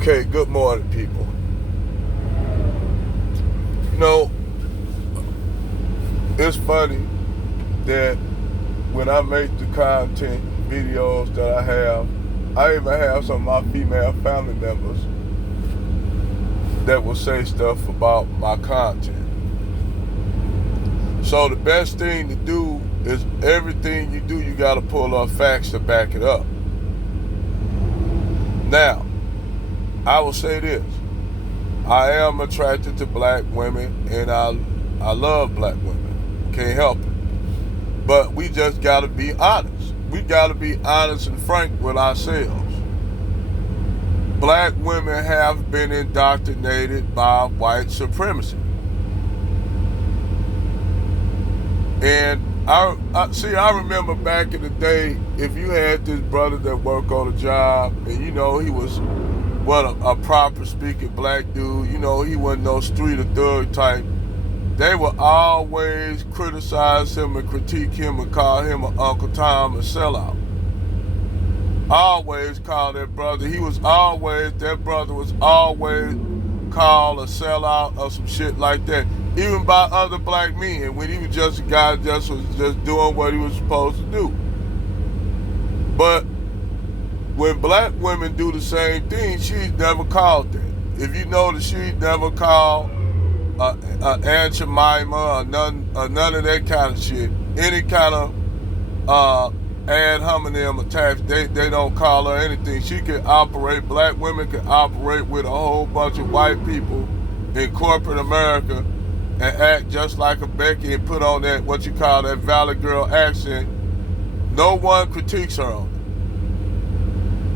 Okay, good morning, people. You know, it's funny that when I make the content videos that I even have some of my female family members that will say stuff about my content. So the best thing to do is everything you do, you got to pull up facts to back it up. Now, I will say this. I am attracted to black women, and I love black women. Can't help it. But we just got to be honest. We got to be honest and frank with ourselves. Black women have been indoctrinated by white supremacy. And I remember back in the day, if you had this brother that worked on a job, and he was a proper speaking black dude, he wasn't no street or thug type, they would always criticize him and critique him and call him an Uncle Tom, a sellout. Always call that brother, that brother was always called a sellout or some shit like that. Even by other black men, when he was just a guy that was just doing what he was supposed to do. But when black women do the same thing, she's never called that. If you notice, she never called Aunt Jemima or none of that kind of shit. Any kind of ad hominem attacks, they don't call her anything. She can operate, black women can operate with a whole bunch of white people in corporate America and act just like a Becky and put on that, what you call that Valley Girl accent. No one critiques her on it.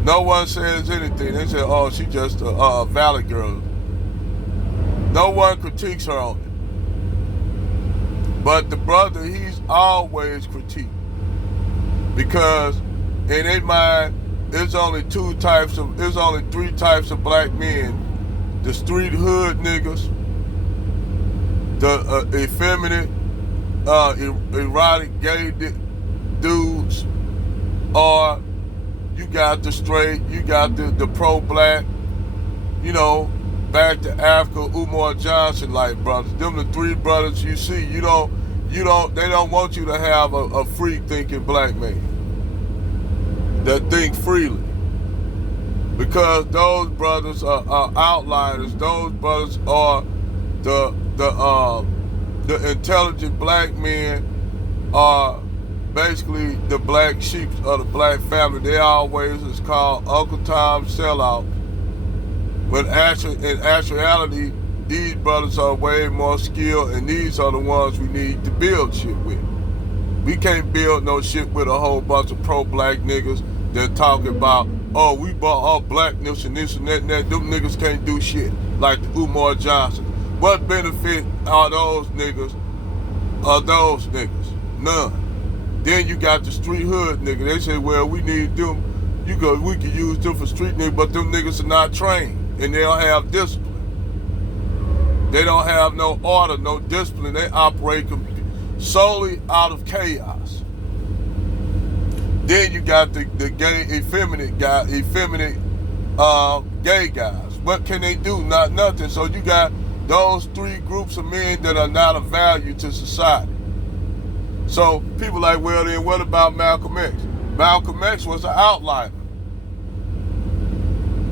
No one says anything. They say, oh, she just a Valley Girl. No one critiques her on it. But the brother, he's always critiqued. Because in their mind, there's only three types of black men. The street hood niggas, the effeminate, erotic gay dudes, or you got the straight, you got the pro-black, back to Africa, Umar Johnson like brothers. Them the three brothers you see. They don't want you to have a free thinking black man that think freely. Because those brothers are outliners. Those brothers are the intelligent black men are basically the black sheep of the black family. They always is called Uncle Tom sellout. But in actuality, these brothers are way more skilled, and these are the ones we need to build shit with. We can't build no shit with a whole bunch of pro-black niggas that talk about, oh, we bought all blackness and this and that and that. Them niggas can't do shit like the Umar Johnson. What benefit are those niggas? None. Then you got the street hood nigga. They say, well, we need them. We can use them for street niggas, but them niggas are not trained. And they don't have discipline. They don't have no order, no discipline. They operate solely out of chaos. Then you got the gay, effeminate gay guys. What can they do? Not nothing. So you got those three groups of men that are not of value to society. So people like, well, then what about Malcolm X? Malcolm X was an outliner.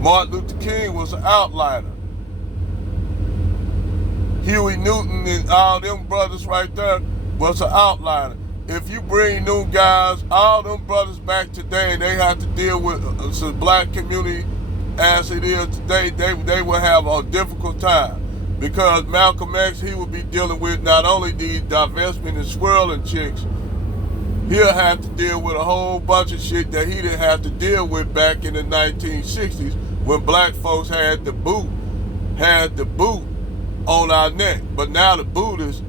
Martin Luther King was an outliner. Huey Newton and all them brothers right there was an outliner. If you bring new guys, all them brothers back today, and they have to deal with the black community as it is today, they will have a difficult time. Because Malcolm X, he will be dealing with not only these divestment and swirling chicks, he'll have to deal with a whole bunch of shit that he didn't have to deal with back in the 1960s when black folks had the boot on our neck. But now the boot is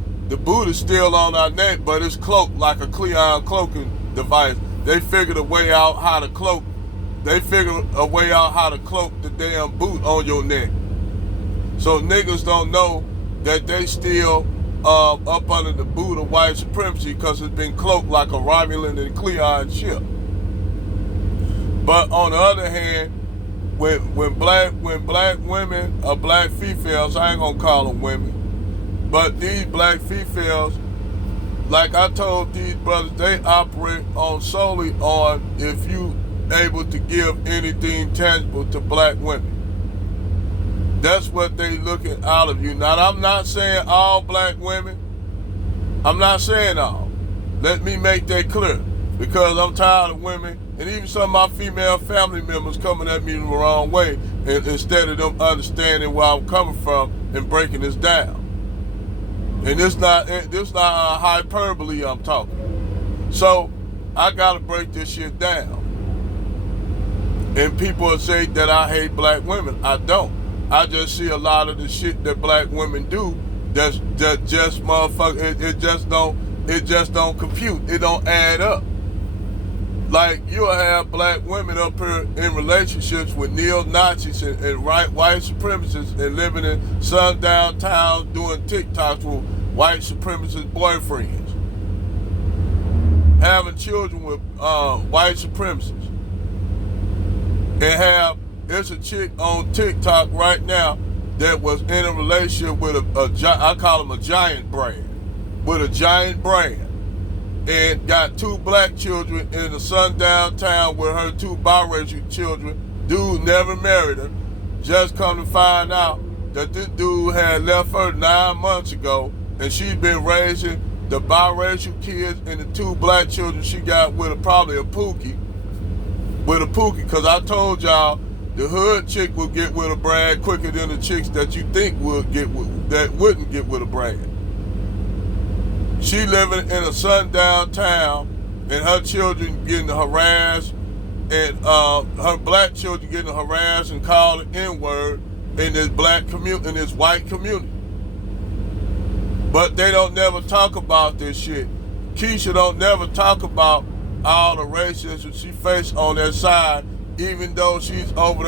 still on our neck, but it's cloaked like a Cleon cloaking device. They figured a way out how to cloak. They figured a way out how to cloak the damn boot on your neck. So niggas don't know that they still up under the boot of white supremacy because it's been cloaked like a Romulan and Cleon ship. But on the other hand, when black women or black females, I ain't gonna call them women, but these black females, like I told these brothers, they operate on solely on if you able to give anything tangible to black women. That's what they looking out of you. Now, I'm not saying all black women. I'm not saying all. Let me make that clear, because I'm tired of women and even some of my female family members coming at me the wrong way, and instead of them understanding where I'm coming from and breaking this down. And this not a hyperbole I'm talking. So I gotta break this shit down. And people will say that I hate black women. I don't. I just see a lot of the shit that black women do that just motherfucker. It just don't compute. It don't add up. Like, you'll have black women up here in relationships with neo-Nazis and white supremacists and living in sundown towns doing TikToks with white supremacist boyfriends, having children with white supremacists, and there's a chick on TikTok right now that was in a relationship with I call him a giant brand, with a giant brand, and got 2 black children in a sundown town with her 2 biracial children. Dude never married her. Just come to find out that this dude had left her 9 months ago, and she's been raising the biracial kids and the 2 black children she got with probably a Pookie. Because I told y'all, the hood chick will get with a brand quicker than the chicks that you think that wouldn't get with a brand. She living in a sundown town, and her children getting harassed, and her black children getting harassed and called an N-word in this black community, in this white community. But they don't never talk about this shit. Keisha don't never talk about all the racism she faced on that side, even though she's up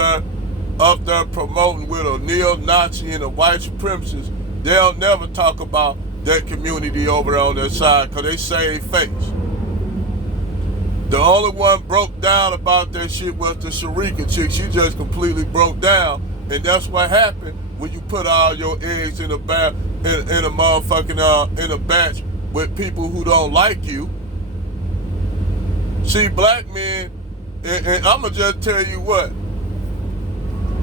there promoting with a neo-Nazi and a white supremacist. They'll never talk about that community over there on their side, because they save face. The only one broke down about that shit was the Sharika chick. She just completely broke down, and that's what happened when you put all your eggs in a motherfucking in a batch with people who don't like you. See, black men, and I'ma just tell you what,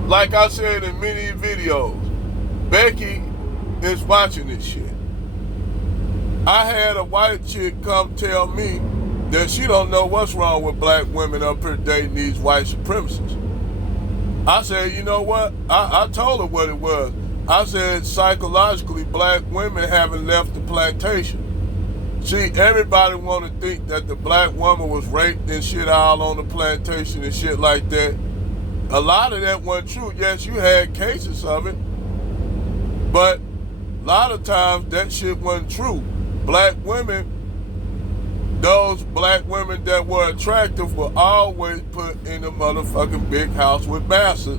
like I said in many videos, Becky is watching this shit. I had a white chick come tell me that she don't know what's wrong with black women up here dating these white supremacists. I said, you know what? I told her what it was. I said, psychologically, black women haven't left the plantation. See, everybody want to think that the black woman was raped and shit all on the plantation and shit like that. A lot of that wasn't true. Yes, you had cases of it, but a lot of times that shit wasn't true. Black women, those black women that were attractive were always put in a motherfucking big house with massa.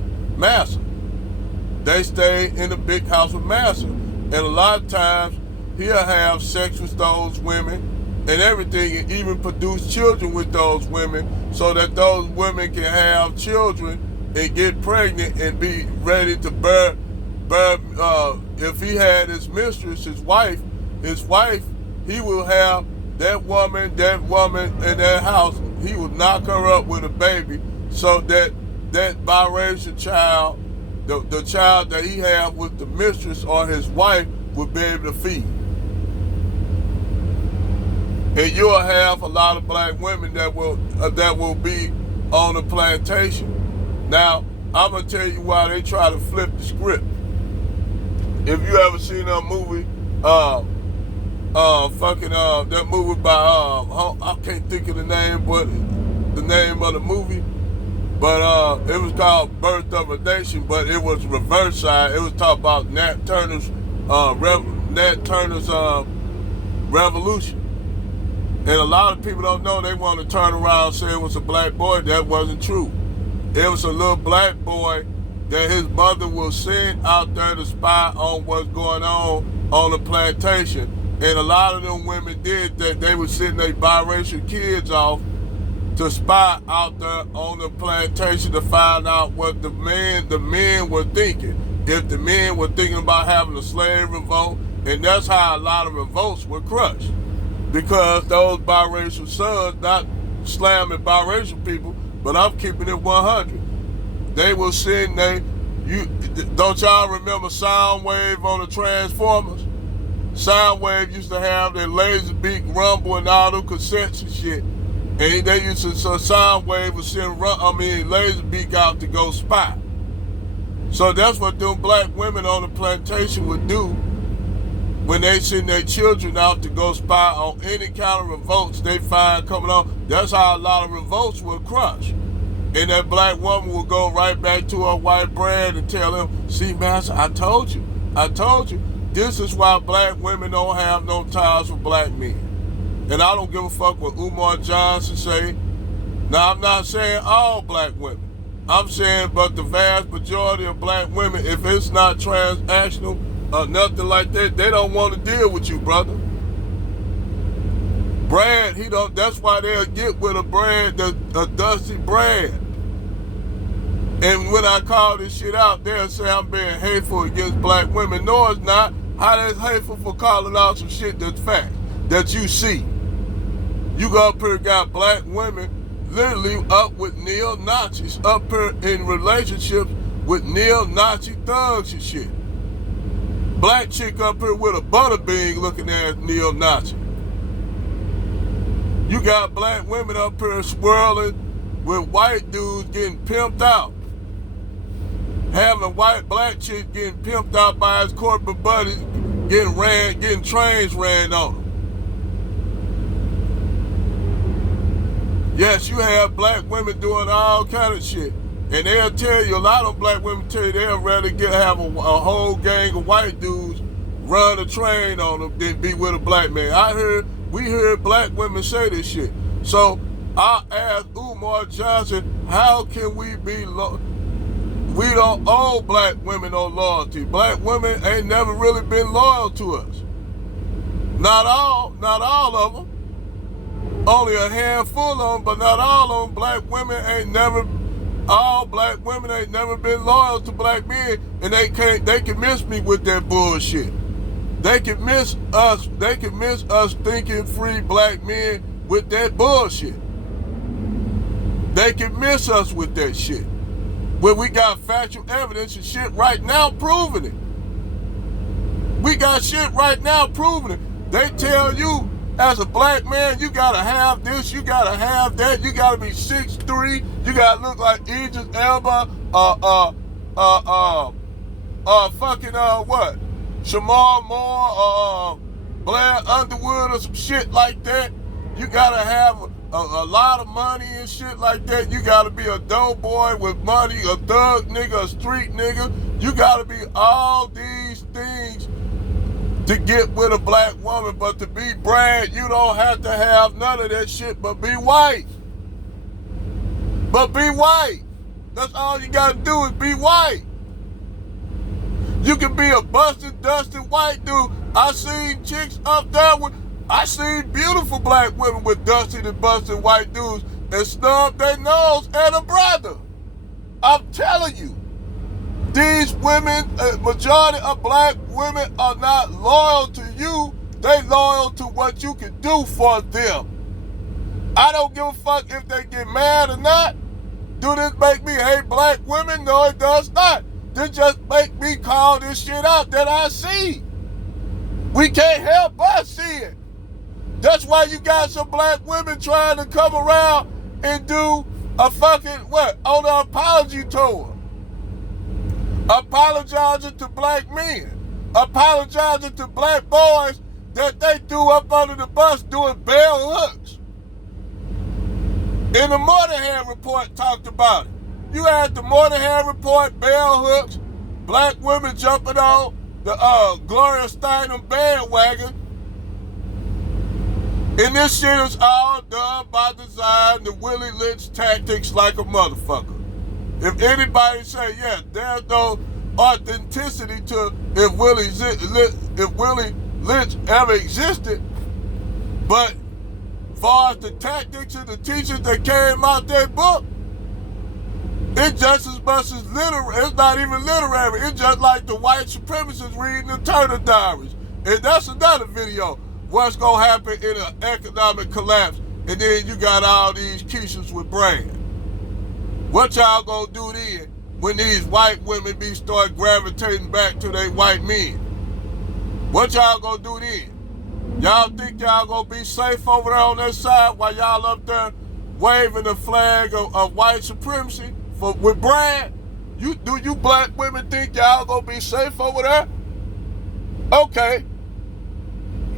They stayed in the big house with massa. And a lot of times, he'll have sex with those women and everything, and even produce children with those women, so that those women can have children and get pregnant and be ready to bear. If he had his mistress, his wife, he will have that woman in that house. He would knock her up with a baby, so that biracial child, the child that he had with the mistress or his wife, would be able to feed. And you'll have a lot of black women that will be on the plantation. Now, I'm gonna tell you why they try to flip the script. If you ever seen a movie, that movie by I can't think of the name of the movie, but it was called Birth of a Nation, but it was reverse side. It was talking about Nat Turner's revolution. And a lot of people don't know. They want to turn around and say it was a black boy. That wasn't true. It was a little black boy that his mother was sent out there to spy on what's going on the plantation. And a lot of them women did that. They were sending their biracial kids off to spy out there on the plantation to find out what the men were thinking. If the men were thinking about having a slave revolt, and that's how a lot of revolts were crushed. Because those biracial sons, not slamming biracial people, but I'm keeping it 100. They will send don't y'all remember Soundwave on the Transformers? Soundwave used to have their Laserbeak, Rumble, and all them cassettes and shit. And they used to, so Soundwave would send Laserbeak out to go spy. So that's what them black women on the plantation would do when they send their children out to go spy on any kind of revolts they find coming on. That's how a lot of revolts were crushed. And that black woman will go right back to her white brand and tell him, see, master, I told you. This is why black women don't have no ties with black men. And I don't give a fuck what Umar Johnson say. Now, I'm not saying all black women. I'm saying, but the vast majority of black women, if it's not transactional or nothing like that, they don't want to deal with you, brother. Brad, that's why they'll get with a Dusty Brad. And when I call this shit out, they'll say I'm being hateful against black women. No, it's not. How that's hateful for calling out some shit that's fact, that you see. You go up here got black women literally up with neo-Nazis, up here in relationships with neo-Nazi thugs and shit. Black chick up here with a butterbean looking at neo-Nazi. You got black women up here swirling with white dudes getting pimped out. Having black chicks getting pimped out by his corporate buddies, getting trains ran on them. Yes, you have black women doing all kind of shit. And they'll tell you, a lot of black women tell you they'll rather have a whole gang of white dudes run a train on them than be with a black man. We heard black women say this shit. So I asked Umar Johnson, how can we be we don't owe black women no loyalty. Black women ain't never really been loyal to us. Not all of them. Only a handful of them, but not all of them. All black women ain't never been loyal to black men, and they can miss me with that bullshit. They can miss us thinking free black men with that bullshit. They can miss us with that shit. When we got factual evidence and shit right now proving it. We got shit right now proving it. They tell you, as a black man, you gotta have this, you gotta have that, you gotta be 6'3", you gotta look like Idris Elba, Shamar Moore, Blair Underwood or some shit like that. You gotta have a lot of money and shit like that. You gotta be a doughboy with money, a thug nigga, a street nigga. You gotta be all these things to get with a black woman. But to be Brad, you don't have to have none of that shit, but be white. But be white. That's all you gotta do is be white. You can be a busted, dusted white dude. I seen chicks up there I seen beautiful black women with dusted and busted white dudes and snub their nose at a brother. I'm telling you. These women, majority of black women are not loyal to you. They loyal to what you can do for them. I don't give a fuck if they get mad or not. Do this make me hate black women? No, it does not. This just make me call this shit out that I see. We can't help but see it. That's why you got some black women trying to come around and do a fucking, on an apology tour. Apologizing to black men. Apologizing to black boys that they threw up under the bus doing bell hooks. And the Moynihan Report talked about it. You had the Moynihan Report, bell hooks, black women jumping on the Gloria Steinem bandwagon. And this shit is all done by design, the Willie Lynch tactics like a motherfucker. If anybody say, yeah, there's no authenticity to if Willie Lynch ever existed, but far as the tactics and the teachers that came out their book, it's just as much as literary. It's not even literary. It's just like the white supremacists reading the Turner Diaries. And that's another video. What's going to happen in an economic collapse, and then you got all these Keishas with brand. What y'all going to do then when these white women start gravitating back to their white men? What y'all going to do then? Y'all think y'all going to be safe over there on that side while y'all up there waving the flag of white supremacy with Brad? Do you black women think y'all going to be safe over there? Okay.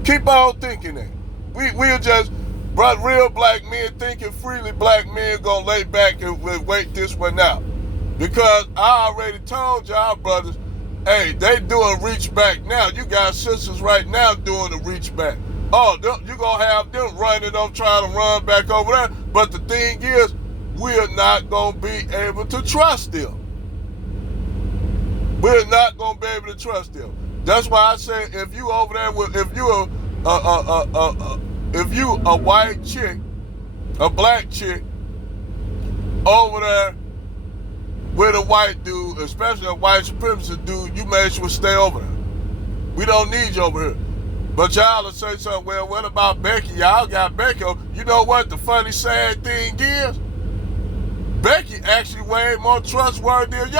Keep on thinking that. We'll just, real black men thinking freely, black men going to lay back and wait this one out. Because I already told y'all brothers, hey, they doing reach back now. You got sisters right now doing the reach back. Oh, you going to have them running them trying to run back over there. But the thing is, we're not going to be able to trust them. We're not going to be able to trust them. That's why I say if you over there, if you a white chick, a black chick, over there with a white dude, especially a white supremacist dude, you may as well stay over there. We don't need you over here. But y'all will say something, well, what about Becky? Y'all got Becky. You know what the funny, sad thing is? Becky actually way more trustworthy than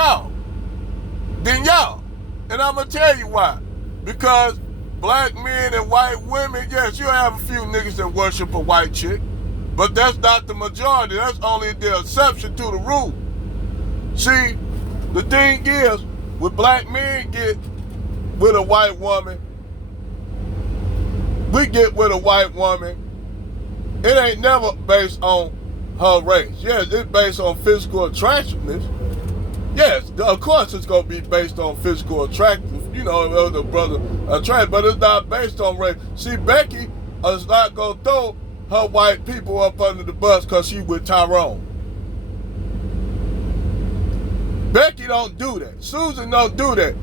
y'all. And I'm going to tell you why. Because black men and white women, yes, you have a few niggas that worship a white chick, but that's not the majority. That's only the exception to the rule. See, the thing is, when black men get with a white woman, we get with a white woman, it ain't never based on her race. Yes, it's based on physical attractiveness. Yes, of course it's going to be based on physical attractiveness, you know, the brother attract, but it's not based on race. See, Becky is not going to throw her white people up under the bus because she with Tyrone. Becky don't do that. Susan don't do that.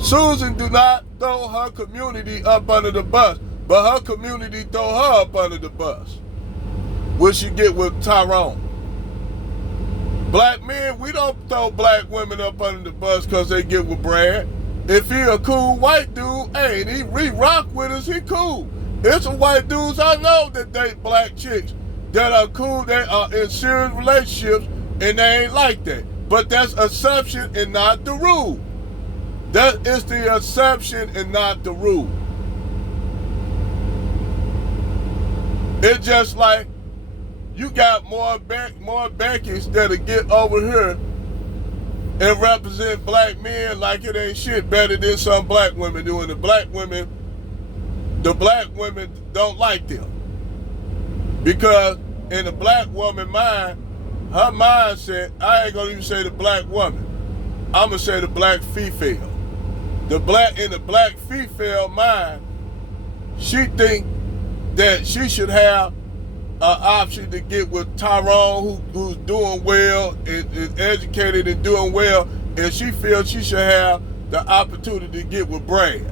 Susan do not throw her community up under the bus, but her community throw her up under the bus. What she get with Tyrone. Black men, we don't throw black women up under the bus because they get with Brad. If he a cool white dude, hey, and he rock with us, he cool. There's some white dudes I know that date black chicks that are cool, they are in serious relationships, and they ain't like that. But that's exception and not the rule. That is the exception and not the rule. It's just like you got more Beckys that'll get over here and represent black men like it ain't shit better than some black women doing. The black women don't like them. Because in the black woman mind, her mindset, I ain't gonna even say the black woman. I'm gonna say the black female. In the black female mind, she think that she should have an option to get with Tyrone, who's doing well, is educated and doing well, and she feels she should have the opportunity to get with Brad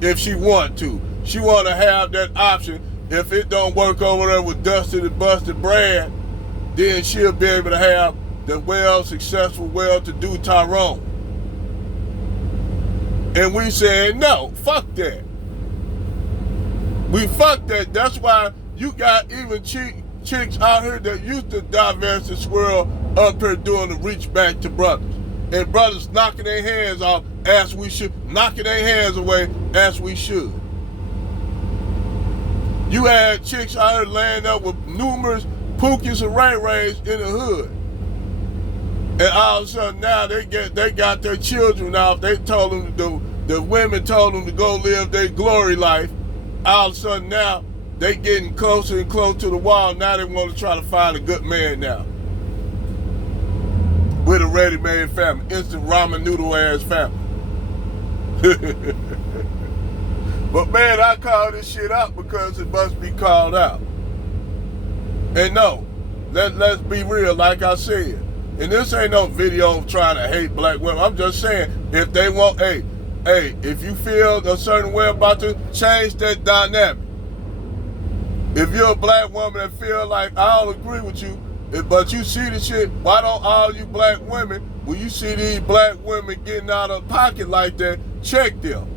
if she want to. She want to have that option. If it don't work over there with Dusted and Busted Brad, then she'll be able to have the successful, well-to-do Tyrone. And we said, no, fuck that. We fuck that. That's why you got even chicks out here that used to divest and swirl up here doing the reach back to brothers. And brothers knocking their hands off as we should, knocking their hands away as we should. You had chicks out here laying up with numerous Pookies and Ray Rays in the hood. And all of a sudden now they got their children out. They told them, the women told them to go live their glory life. All of a sudden now, they getting closer and closer to the wall. Now they want to try to find a good man now. With a ready-made family. Instant ramen noodle ass family. But man, I call this shit out because it must be called out. And no, let's be real, like I said. And this ain't no video of trying to hate black women. I'm just saying, if they want, hey, if you feel a certain way about to change that dynamic. If you're a black woman that feel like I don't agree with you, but you see the shit, why don't all you black women, when you see these black women getting out of pocket like that, check them?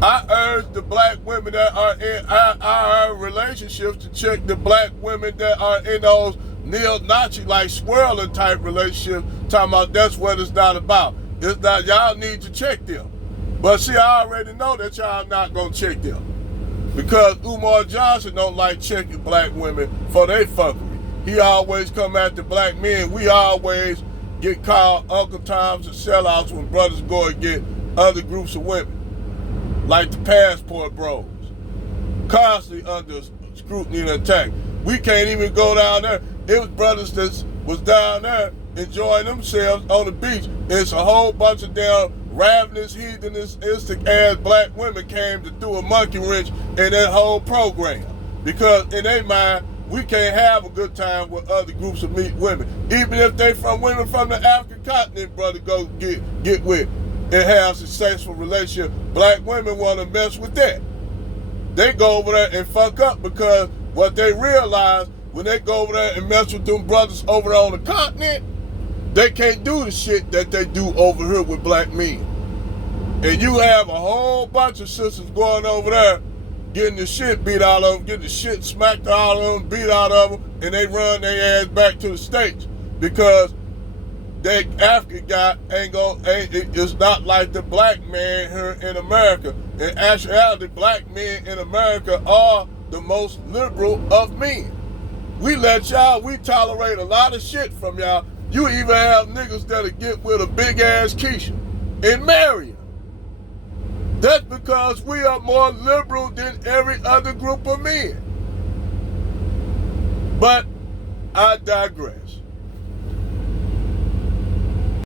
I urge the black women that are in our relationships to check the black women that are in those neo-Nazi like swirling type relationships, talking about that's what it's not about. It's not, y'all need to check them. But see, I already know that y'all not gonna check them. Because Umar Johnson don't like checking black women for they fuckery. He always come after black men. We always get called Uncle Toms and sellouts when brothers go and get other groups of women. Like the passport bros, constantly under scrutiny and attack. We can't even go down there. It was brothers that was down there enjoying themselves on the beach. It's a whole bunch of damn ravenous, heathenistic ass black women came to do a monkey wrench in that whole program. Because in their mind, we can't have a good time with other groups of women. Even if they from women from the African continent, brother, go get with and have a successful relationship. Black women want to mess with that. They go over there and fuck up because what they realize when they go over there and mess with them brothers over on the continent, they can't do the shit that they do over here with black men. And you have a whole bunch of sisters going over there getting the shit beat out of them, getting the shit smacked out of them, beat out of them, and they run their ass back to the States because that African guy it's not like the black man here in America. In actuality, black men in America are the most liberal of men. We tolerate a lot of shit from y'all. You even have niggas that'll get with a big ass Keisha and marry her. That's because we are more liberal than every other group of men. But I digress.